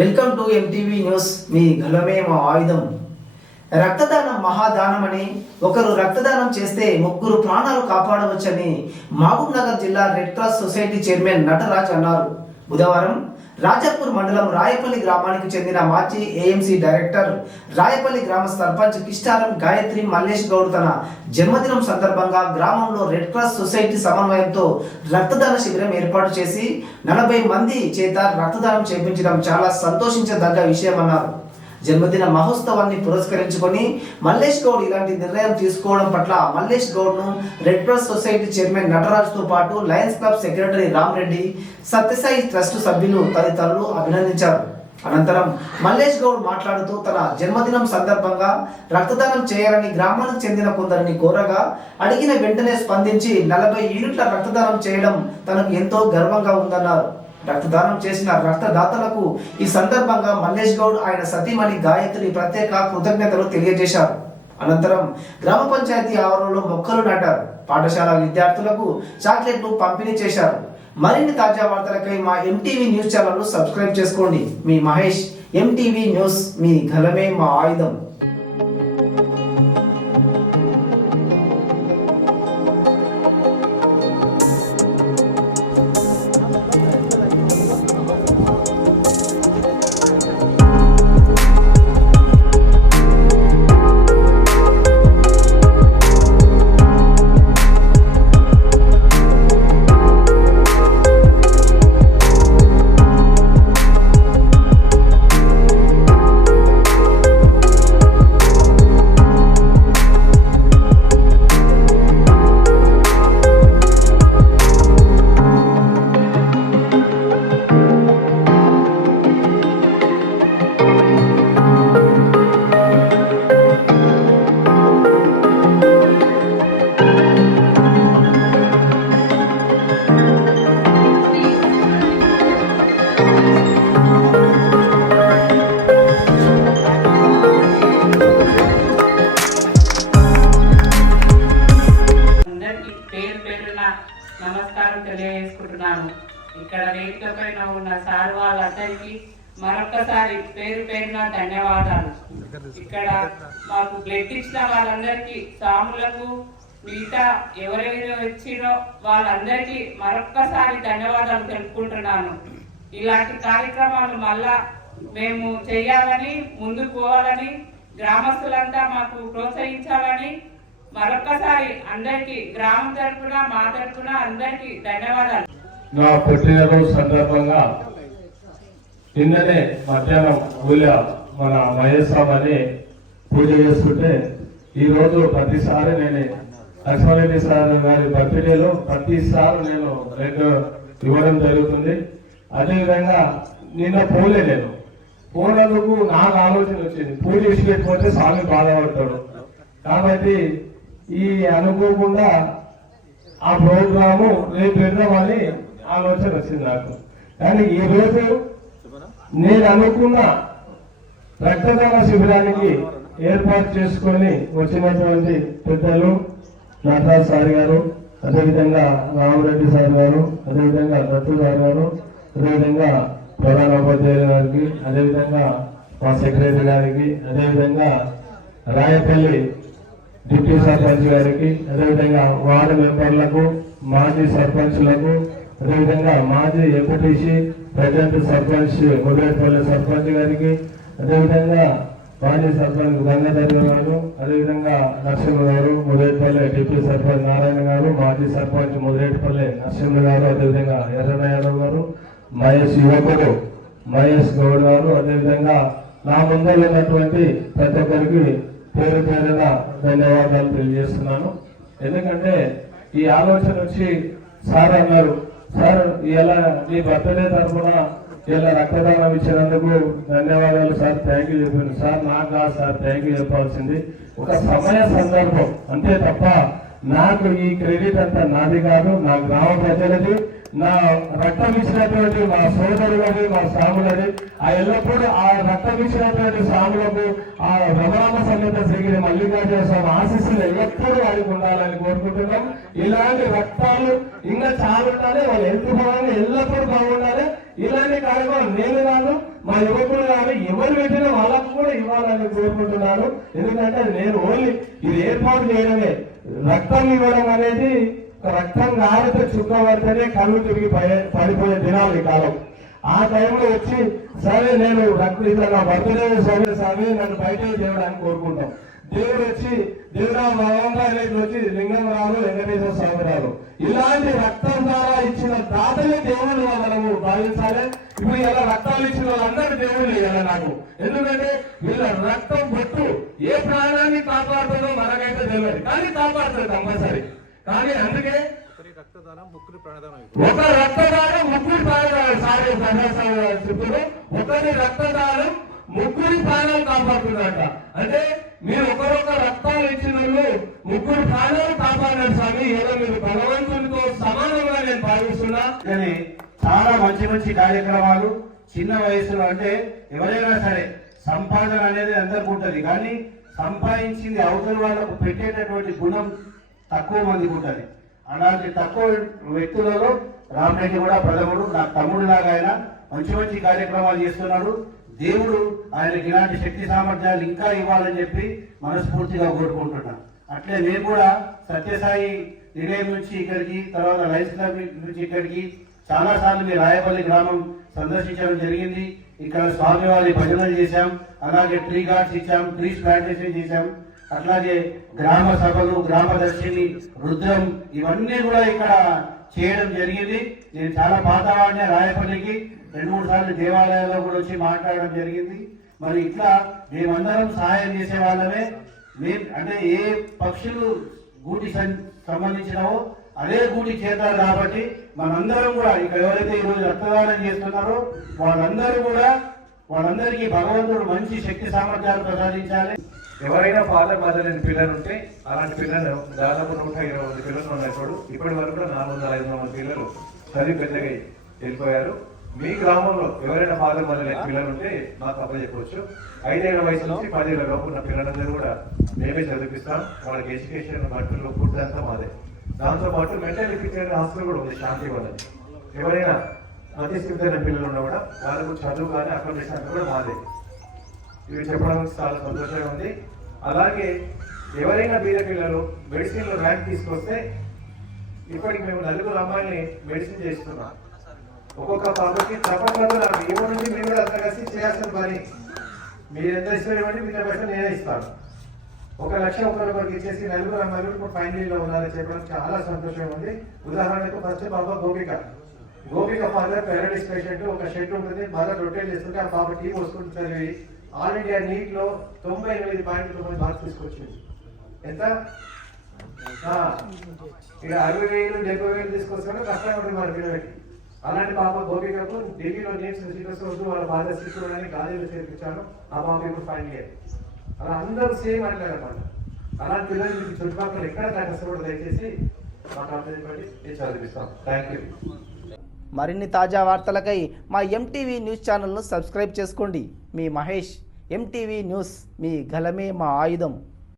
Welcome to MTV news మీ గలమే మా ఆయుధం. రక్తదానం మహాదానం అని ఒకరు రక్తదానం చేస్తే ముగ్గురు ప్రాణాలు కాపాడవచ్చని మహబూబ్ నగర్ జిల్లా red cross society chairman Nataraj అన్నారు. బుధవారం రాజాపూర్ మండలం రాయపల్లి గ్రామానికి చెందిన మాజీ ఏఎంసీ డైరెక్టర్ రాయపల్లి గ్రామ సర్పంచ్ కిష్టారం గాయత్రి మల్లేష్ గౌడ్ తన జన్మదినం సందర్భంగా గ్రామంలో రెడ్ క్రాస్ సొసైటీ సమన్వయంతో రక్తదాన శిబిరం ఏర్పాటు చేసి నలభై మంది చేత రక్తదానం చేపించడం చాలా సంతోషించదగ్గ విషయమన్నారు. జన్మదిన మహోత్సవాన్ని పురస్కరించుకొని మల్లేష్ గౌడ్ ఇలాంటి నిర్ణయం తీసుకోవడం పట్ల మల్లేష్ గౌడ్ను రెడ్ క్రాస్ సొసైటీ చైర్మన్ నటరాజుతో పాటు lions club secretary Ram Reddy Sathya Sai trust సభ్యులు తదితరులు అభినందించారు. అనంతరం మల్లేష్ గౌడ్ మాట్లాడుతూ తన జన్మదినం సందర్భంగా రక్తదానం చేయాలని గ్రామానికి చెందిన కొందరిని కోరగా అడిగిన వెంటనే స్పందించి నలభై యూనిట్ల రక్తదానం చేయడం తనకు ఎంతో గర్వంగా ఉందన్నారు. రక్తదానం చేసిన రక్తదాతలకు ఈ సందర్భంగా మల్లేష్ గౌడ్ ఆయన సతీమణి గాయత్రి ప్రత్యేక కృతజ్ఞతలు తెలియజేశారు. అనంతరం గ్రామ పంచాయతీ ఆవరణలో మొక్కలు నాటారు. పాఠశాల విద్యార్థులకు చాక్లెట్లు పంపిణీ చేశారు. మరిన్ని తాజా వార్తలకై మా ఎంటీవీ న్యూస్ ఛానల్ను సబ్స్క్రైబ్ చేసుకోండి. మీ మహేష్ ఎంటీవీ న్యూస్ మీ గలమే మా ఆయుధం. తెలియజేసుకుంటున్నాను. ఇక్కడ వేదిక పైన ఉన్న సార్ వాళ్ళందరికీ మరొకసారి పేరు పేరున ధన్యవాదాలు. ఇక్కడ మాకు బ్లడ్ ఇచ్చిన వాళ్ళందరికీ సాములకు మిగతా ఎవరెవరు వచ్చినో వాళ్ళందరికీ మరొక్కసారి ధన్యవాదాలు తెలుపుకుంటున్నాను. ఇలాంటి కార్యక్రమాలు మళ్ళా మేము చేయాలని ముందుకు పోవాలని గ్రామస్తులంతా మాకు ప్రోత్సహించాలని మరొక్కసారి అందరికి గ్రామం తరఫున మా తరఫున అందరికి ధన్యవాదాలు. నా పుట్టినరోజు సందర్భంగా నిన్ననే మధ్యాహ్నం ఊళ్ళో మన మహేష్ పూజ చేసుకుంటే ఈరోజు ప్రతిసారి నేను లక్ష్మారెడ్డి సార్ గారి బర్త్డేలో ప్రతిసారి నేను రెండు ఇవ్వడం జరుగుతుంది. అదేవిధంగా నిన్న పోలే నేను. పోనందుకు నాకు ఆలోచన వచ్చింది. పూజ ఇచ్చి పెట్టిపోతే స్వామి బాధపడతాడు. కాబట్టి ఈ అనుకోకుండా ఆ ప్రోగ్రాము రేపు పెడదామని ఆలోచన వచ్చింది నాకు. కానీ ఈ రోజు నేను అనుకున్న రక్తదాన శిబిరానికి ఏర్పాటు చేసుకొని వచ్చినటువంటి పెద్దలు నటరాజ్ సార్ గారు అదేవిధంగా రామరెడ్డి సార్ గారు అదేవిధంగా దత్తు సార్ గారు అదేవిధంగా ప్రధాన ఉపాధ్యాయుల గారికి అదేవిధంగా మా సెక్రటరీ గారికి అదేవిధంగా రాయపల్లి డిప్యూటీ సర్పంచ్ గారికి అదేవిధంగా వార్డు మెంబర్లకు మాజీ సర్పంచ్లకు అదేవిధంగా మాజీ ఎంపీటీసీ ప్రజెంట్ సర్పంచ్ ముదిరేపల్లి సర్పంచ్ గారికి అదేవిధంగా మాజీ సర్పంచ్ గంగాధర్ గారు అదేవిధంగా నరసింహ గారు ముదిరేపల్లి డిప్యూటీ సర్పంచ్ నారాయణ గారు మాజీ సర్పంచ్ ముదిరేపల్లి నరసింహ గారు అదేవిధంగా ఎర్రన్న యాదవ్ గారు మహేష్ యువకుడు మహేష్ గౌడ్ గారు అదేవిధంగా నా ముందర ఉన్నటువంటి ప్రతి ఒక్కరికి పేరు పేరున ధన్యవాదాలు తెలియజేస్తున్నాను. ఎందుకంటే ఈ ఆలోచన వచ్చి సార్ అన్నారు సార్ ఇలా మీ బర్త్డే తరఫున ఇలా రక్తదానం ఇచ్చినందుకు ధన్యవాదాలు సార్ థ్యాంక్ యూ చెప్పాను సార్ నాకు కాదు సార్ థ్యాంక్ యూ చెప్పాల్సింది. ఒక సమయ సందర్భం అంతే తప్ప నాకు ఈ క్రెడిట్ అంతా నాది కాదు నా గ్రామ ప్రజలది నా రక్తం ఇచ్చినటువంటి మా సోదరులని మా స్వాములని ఆ ఎల్లప్పుడూ ఆ రక్తం ఇచ్చినటువంటి సాములకు ఆ రమరామ సమేత శ్రీగిరి మల్లికార్జున స్వామి ఆశీస్సులు ఎల్లప్పుడూ వారికి ఉండాలని కోరుకుంటున్నాం. ఇలాంటి రక్తాలు ఇంకా చాలా ఉండాలి వాళ్ళ హెల్త్ పరంగా ఎల్లప్పుడూ బాగుండాలి. ఇలాంటి కార్యక్రమం నేను కాదు మా యువకులు కానీ ఎవరు పెట్టినా వాళ్ళకు కూడా ఇవ్వాలని కోరుకుంటున్నాను ఎందుకంటే నేను ఓన్లీ ఇది ఏర్పాటు చేయడమే. రక్తం ఇవ్వడం అనేది రక్తం కారితే చుక్క పడితేనే కళ్ళు తిరిగి పడిపోయే దినాలు ఈ కాలం. ఆ టైంలో వచ్చి సరే నేను రక్తం ఇట్లా బర్త్డే సరే సరే నన్ను బయటకు చేయడానికి కోరుకుంటాం. దేవుడు వచ్చి దేవుడా భగవంగా అనేది వచ్చి లింగం రాదు వెంకటేశ్వర స్వామి రాదు. ఇలాంటి రక్తం ద్వారా ఇచ్చిన దాతని దేవుడుగా మనము భావించాలి. ఇప్పుడు ఇలా రక్తాలు ఇచ్చిన వాళ్ళందరూ దేవుళ్ళు ఇవ్వాలి నాకు. ఎందుకంటే వీళ్ళ రక్తం బొట్టు ఏ ప్రాణాన్ని కాపాడుతుందో మనకైతే తెలియదు. కానీ కాపాడుతుంది కంపల్సరీ. కానీ అందుకే రక్తదానం ముగ్గురు ప్రాణదానం ఒక రక్తదానం ముగ్గురు ప్రాణాలు సారీ చెప్తున్నారు ఒకరి రక్తదానం ముగ్గురి ప్రాణాలు కాపాడుతుందంట. అంటే మీరు ఒకరొక రక్తాలు ఇచ్చిన వాళ్ళు ముగ్గురు ప్రాణాలు కాపాడారు స్వామి. ఏదో మీరు భగవంతునితో సమానంగా నేను భావిస్తున్నా కానీ చాలా మంచి మంచి కార్యక్రమాలు చిన్న వయసులో అంటే ఎవరైనా సరే సంపాదన అనేది అందరికి ఉంటుంది. కానీ సంపాదించింది అవతల వాళ్ళకు పెట్టేటటువంటి గుణం తక్కువ మందికి ఉంటుంది అలాంటి తక్కువ వ్యక్తులలో రామరెడ్డి కూడా ప్రథముడు నా తమ్ముడు లాగా ఆయన మంచి మంచి కార్యక్రమాలు చేస్తున్నాడు. దేవుడు ఆయనకి ఇలాంటి శక్తి సామర్థ్యాలు ఇంకా ఇవ్వాలని చెప్పి మనస్ఫూర్తిగా కోరుకుంటున్నాను అట్లే నేను కూడా సత్యసాయి నిలయం నుంచి ఇక్కడికి తర్వాత లైన్స్ క్లబ్ నుంచి ఇక్కడికి చాలాసార్లు మీ రాయపల్లి గ్రామం సందర్శించడం జరిగింది. ఇక్కడ స్వామివారి భజనలు చేశాం. అలాగే ట్రీ గార్డ్స్ ఇచ్చాం ట్రీస్ ప్లాంటేషన్ చేశాం. అట్లాగే గ్రామ సభలు గ్రామదర్శిని రుద్రం ఇవన్నీ కూడా ఇక్కడ చేయడం జరిగింది. నేను చాలా పాతవాడిని రాయపల్లికి రెండు మూడు సార్లు దేవాలయాల్లో కూడా వచ్చి మాట్లాడడం జరిగింది. మరి ఇట్లా మేమందరం సహాయం చేసే వాళ్ళమే. మేము అంటే ఏ పక్షులు గూటి సం- సంబంధించినవో అదే గూటి చేస్తారు కాబట్టి మనందరం కూడా ఇక్కడ ఎవరైతే ఈరోజు రక్తదానం చేస్తున్నారో వాళ్ళందరూ కూడా వాళ్ళందరికీ భగవంతుడు మంచి శక్తి సామర్థ్యాలు ప్రసాదించాలి. ఎవరైనా ఫాదర్ మదర్ లేని పిల్లలు ఉంటే అలాంటి పిల్లలు దాదాపు నూట ఇరవై మంది పిల్లలు ఉన్నాయి ఇప్పుడు ఇప్పటి వరకు కూడా నాలుగు వందల ఐదు వందల మంది పిల్లలు చదివి పెద్దగా వెళ్ళిపోయారు. మీ గ్రామంలో ఎవరైనా ఫాదర్ మదర్ లేని పిల్లలు ఉంటే మాకు తప్ప చెప్పవచ్చు ఐదేళ్ళ వయసు నుంచి పదేళ్ళ లోపు ఉన్న పిల్లలందరూ కూడా మేమే చదివిస్తాం వాళ్ళకి ఎడ్యుకేషన్ బట్టలు ఫుడ్ అంతా మాదే. దాంతో పాటు మెంటల్ ఎఫిషియన్ హాస్టల్ కూడా ఉంది శాంతి వాళ్ళని ఎవరైనా మధ్యస్థితులైన పిల్లలు ఉన్నా కూడా వాళ్ళకు చదువు కానీ అకామిడేషన్ కూడా మాదే. ఇవి చెప్పడం చాలా సంతోషంగా ఉంది. అలాగే ఎవరైనా బీద పిల్లలు మెడిసిన్లో ర్యాంక్ తీసుకొస్తే ఇప్పటికి మేము నలుగురు అమ్మాయిని మెడిసిన్ చేస్తున్నాం ఒక్కొక్క పాపకి తప్పకుండా నాకు ఏమో నుంచి మేము కూడా అంత కలిసి చేయాల్సిన పని. మీరు ఎంత ఇష్టం ఇవ్వండి మీతో బట్టి నేనే ఇస్తాను. ఒక లక్ష ఒకరికొకరికి ఇచ్చేసి నలుగురు అమ్మాయిలు ఇప్పుడు ఫైనల్లో ఉన్నారని చెప్పడం చాలా సంతోషంగా ఉంది. ఉదాహరణకు ఫస్ట్ పాప Gopika. Gopika father paralysis patient ఒక షెడ్ ఉంటుంది. మదర్ రొటేట్ చేస్తుంటే ఆ పాప టీం వస్తుంది చదివి. ఆల్ ఇండియా నీట్లో తొంభై ఎనిమిది పాయింట్ తొమ్మిది మార్క్స్ తీసుకొచ్చింది. ఎంత? ఆ, ఇక అరవై వేలు డెబ్బై వేలు తీసుకొస్తాడు కష్టంగా ఉంటుంది మన పిల్లలకి. అలాంటి పాప గోపికకు ఢిల్లీలో నేమ్స్ సిలబస్ వద్దు వాళ్ళ బాధ్యత తీసుకోవడానికి గాలిలో చేర్పించాను ఆ పాప ఇప్పుడు ఫైనల్ ఇయర్ అలా అందరూ సేమ్ అట్లేదన్నమాట అలాంటి పిల్లలు మీకు చుట్టుపక్కల ఎక్కడ కష్టపడదు దయచేసి మాకు అర్థం చెప్పండి నేను చదివిస్తాం థ్యాంక్ యూ మరిన్ని తాజా వార్తలకై మా ఎంటీవీ న్యూస్ ఛానల్ను సబ్స్క్రైబ్ చేసుకోండి. మీ మహేష్ ఎంటీవీ న్యూస్ మీ గలమే మా ఆయుధం.